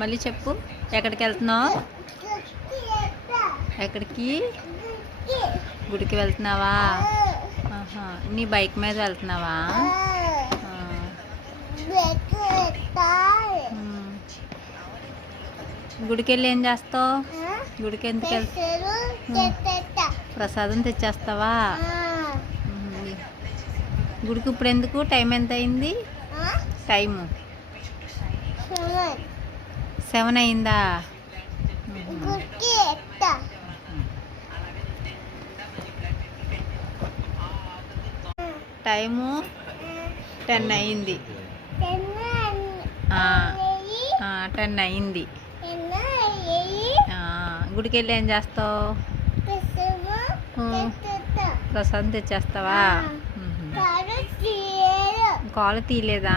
మళ్ళీ చెప్పు. ఎక్కడికి వెళ్తున్నావు? ఎక్కడికి? గుడికి వెళ్తున్నావా. నీ బైక్ మీద వెళ్తున్నావా. గుడికి వెళ్ళి ఏం చేస్తావు? గుడికి ఎందుకు వెళ్తా ప్రసాదం తెచ్చేస్తావా. గుడికి ఇప్పుడు ఎందుకు? టైం ఎంత అయింది? టైము. సెవెన్ అయిందా. టైము టెన్ అయింది. టెన్ అయింది. గుడికి వెళ్ళి ఏం చేస్తావు? ప్రసాదం తెచ్చేస్తావా. కాలు తీయలేదా.